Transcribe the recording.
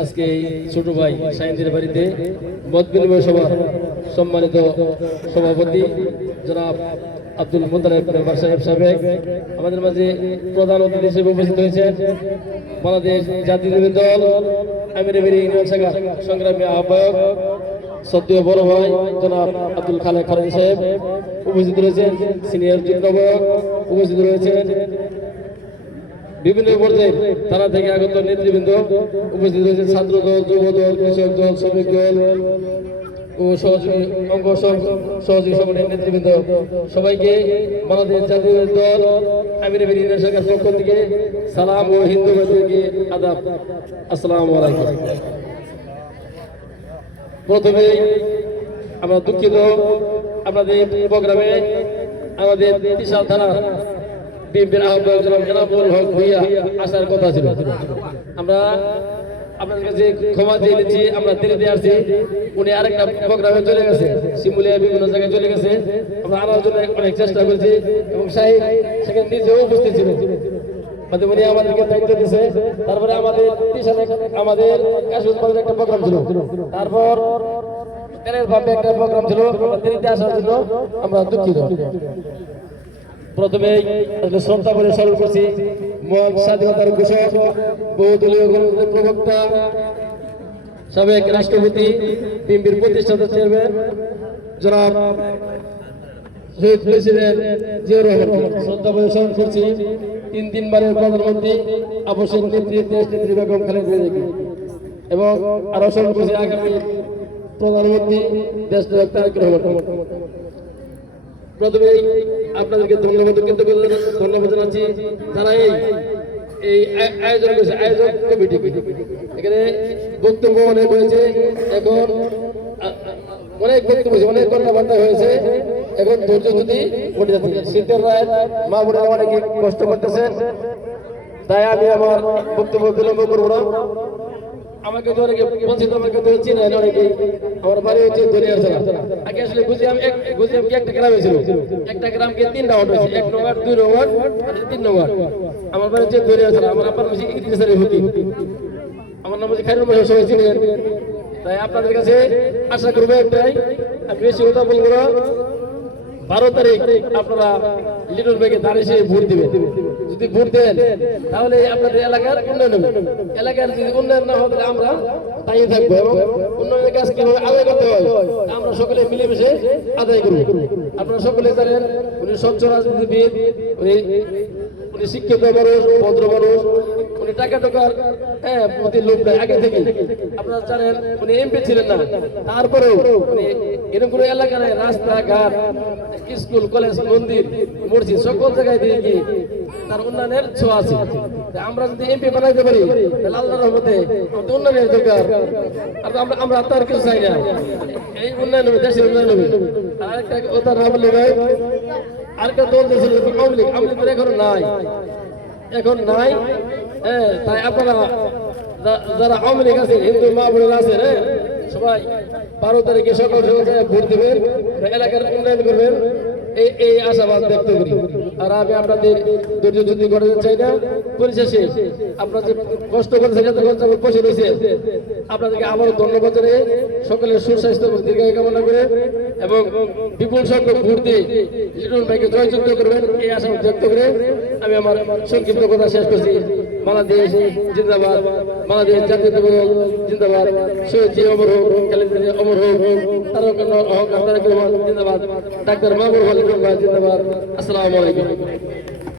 আজকে ছোট ভাই শাহিনদের বাড়িতে মত বিনিময় সভা সম্মানিত সভাপতি জনাব আব্দুল মুতালেব মেম্বার সাহেব আমাদের মাঝে প্রধান অতিথি হিসেবে উপস্থিত হয়েছেন বাংলাদেশ জাতীয়তাবাদী দল আমিরাবাড়ি ইউনিয়ন শাখার সংগ্রামী আহ্বায়ক সদ্যীয় বড় ভাই জনাব আব্দুল খালেক খালেদ সাহেব উপস্থিত রয়েছেন, সিনিয়র যুগ্ম উপস্থিত রয়েছেন, বিভিন্ন পর্যায়ে থানা থেকে আগত নেতৃবৃন্দ উপস্থিত রয়েছে, ছাত্র দল, যুব দল, কৃষক দল, শ্রমিক দল ও সহযোগী অঙ্গ সহযোগী সংগঠনের নেতৃবৃন্দ সবাইকে বাংলাদেশ জাতীয়তাবাদী দল আমিরাবাড়ি ইউনিয়ন শাখার পক্ষ থেকে সালাম ও হিন্দু ভাইদেরকে আদাব, আসসালামু আলাইকুম। প্রথমে আমরা দুঃখিত, আপনাদের প্রোগ্রামে আমাদের বিশাল থানা বিএনপির আহ্বায়ক জনাব এনামুল হক ভূঁইয়া আসার কথা ছিল। আমরা আপনাদের কাছে ক্ষমা চেয়ে নিচ্ছি, আমরা দেরিতে আসছি। উনি আরেকটা প্রোগ্রামে চলে গেছে, শিমুলিয়া বিভিন্ন জায়গায় চলে গেছে। আমরা আনার জন্য অনেক চেষ্টা করেছি এবং শাহিন সেখানে নিজেও উপস্থিত ছিল। উনি আমাদেরকে দায়িত্ব দিয়েছে। তারপরে আমাদের আমাদের কাশিমবাজারে একটা প্রোগ্রাম ছিল, তারপর তেলের ভাবে একটা প্রোগ্রাম ছিল, দেরিতে আসার জন্য আমরা দুঃখিত। প্রথমে শ্রদ্ধা করে স্মরণ করছি মহান স্বাধীনতার ঘোষক, বহুদলীয় গণতন্ত্রের প্রবক্তা, সাবেক রাষ্ট্রপতি, বিএনপির প্রতিষ্ঠাতা চেয়ারম্যান জনাব শহীদ প্রেসিডেন্ট জিয়াউর রহমান। শ্রদ্ধা করে স্মরণ করছি 3 বারের প্রধানমন্ত্রী আবশ্যক নেত্রী দেশনেত্রী বেগম খালেদা জিয়াকে এবং আরো স্মরণ করছি আগামী প্রধানমন্ত্রী দেশনায়ক তারেক রহমান। প্রথমে আপনাদেরকে ধন্যবাদ জানাচ্ছি যারা এই আয়োজন করেছে, আয়োজক কমিটি। এখানে বক্তব্য অনেক হয়েছে, এখন অনেক বক্তব্য অনেক কথাবার্তা হয়েছে, এখন ধৈর্য যদি পড়ে যাচ্ছে। শীতের রায় মা বোনেরা অনেকে কষ্ট করতেছে, তাই আমি আমার বক্তব্য বিলম্ব করবো না। আমাকে তো অনেকে বলছি, তোমাকে তো চিনেন অনেকে, আমার বাড়ি হচ্ছে দলিয়ারছড়া। আগে আসলে গুজিয়াম কি একটা গ্রামে ছিল, একটা গ্রামকে 3টা ওয়ার্ড হয়েছে, 1 নং ওয়ার্ড, 2 নং ওয়ার্ড আর 3 নং ওয়ার্ড। আমার বাড়ি হচ্ছে দলিয়ারছড়া। আমার আব্বার হচ্ছে ইংরেজি হুকি, আমার নাম হচ্ছে খায়রুল মাসুদ, সবাই চিনেন। তাই আপনাদের কাছে আশা করবো একটাই, আমি বেশি কথা বলবো না। 12 তারিখ আপনারা লিটন ভাইকে দাঁড়িয়ে ভোট দিবেন। যদি ভোট দেন তাহলে আপনাদের এলাকার উন্নয়ন হবে। এলাকার যদি উন্নয়ন না হবে আমরা তাই থাকবো এবং উন্নয়নের কাজ কিভাবে আদায় করতে হয় আমরা সকলে মিলেমিশে আদায় করবো। আপনারা সকলে জানেন উনি স্বচ্ছ রাজনীতিবিদ, উনি শিক্ষিত মানুষ, ভদ্র মানুষ, উনি টাকা টোকার প্রতি লোক দেয় আগে থেকে। আপনারা জানেন উনি এমপি ছিলেন না, তারপরেও উনি এরকম কোনো এলাকা নেই, রাস্তাঘাট, স্কুল, কলেজ, মন্দির, মসজিদ সকল জায়গায় দিয়ে গিয়ে তার উন্নয়নের ছোঁয়া আছে। আমরা যদি এমপি বানাইতে পারি তাহলে আল্লাহর রহমতে উন্নয়নের দরকার। আর আমরা তার কিছু চাই না, এই উন্নয়ন হবে, দেশের উন্নয়ন হবে। আরেকটা কথা না বললে ভাই, আরেকটা দল ছিল আওয়ামী লীগ, আওয়ামী লীগ এখন নাই। তাই আপনারা যারা আওয়ামী লীগ আছে, হিন্দু মা বোনেরা আছেন, সবাই 12 তারিখে সকাল সকাল ভোট দেবেন, এলাকার উন্নয়ন করবেন, এই আশাবাদ ব্যক্ত করি। আর আমি আপনাদের ধৈর্য যুদ্ধ করতে চাই না। পরিশেষে আপনারা যে কষ্ট করেছেন, বসে রয়েছে, আপনাদেরকে আবারও ধন্যবাদ জানিয়ে সকলের সুস্বাস্থ্য দীর্ঘায়ু কামনা করে এবং বিপুল সংখ্যক ভোট দিয়ে লিটন ভাইকে জয়যুক্ত করবেন এই আশা ব্যক্ত করে আমি আমার সংক্ষিপ্ত কথা শেষ করছি। বাংলাদেশ জিন্দাবাদ, বাংলাদেশ জাতীয়তাবাদী দল জিন্দাবাদ, শহীদ জি অমর হোক, খালেদা জিয়া অমর হোক, তারেক অহংকার তারেক রহমান জিন্দাবাদ, ডাক্তার মাহবুব আলী জিন্দাবাদ। আসসালামু আলাইকুম।